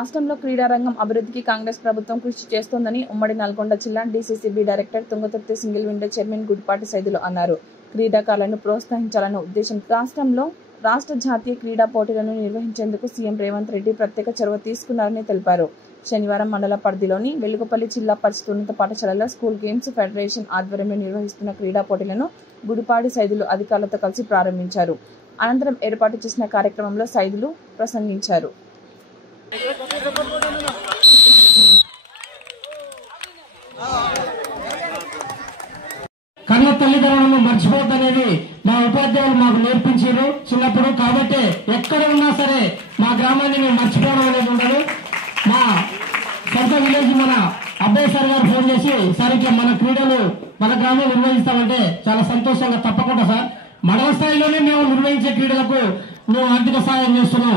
రాష్ట్రంలో క్రీడారంగం అభివృద్ధికి కాంగ్రెస్ ప్రభుత్వం కృషి చేస్తోందని ఉమ్మడి నల్గొండ జిల్లా DCCB director Thungathurthi single window chairman Gudipati Saidulu అన్నారు. క్రీడాకారులను ప్రోత్సహించాలన్న ఉద్దేశంతో రాష్ట్రంలో రాష్ట్ర జాతీయ క్రీడా పోటీలను నిర్వహించేందుకు సీఎం రేవంత్ రెడ్డి ప్రత్యేక చొరవ తీసుకున్నారని తెలిపారు. శనివారం మండల పరిధిలోని వెలుగుపల్లి జిల్లా పరిషత్ ఉన్నత పాఠశాలలో స్కూల్ గేమ్స్ ఫెడరేషన్ ఆధ్వర్యంలో నిర్వహిస్తున్న క్రీడా పోటీలను గుడిపాటి సైదులు అధికారులతో కలిసి ప్రారంభించారు. అనంతరం ఏర్పాటు చేసిన కార్యక్రమంలో సైదులు ప్రసంగించారు. కన్న తల్లిదండ్రులను మర్చిపోద్దనేది మా ఉపాధ్యాయులు మాకు నేర్పించారు చిన్నప్పుడు. కాబట్టి ఎక్కడ ఉన్నా సరే మా గ్రామాన్ని మేము మర్చిపోవడం అనేది ఉండదు. మా సొంత విలేజ్ మన అబ్బాయి సార్ గారు ఫోన్ చేసి సార్ ఇట్లా మన క్రీడలు మన గ్రామంలో నిర్వహిస్తామంటే చాలా సంతోషంగా తప్పకుండా సార్ మండల స్థాయిలోనే మేము నిర్వహించే క్రీడలకు మేము ఆర్థిక సహాయం చేస్తున్నాం.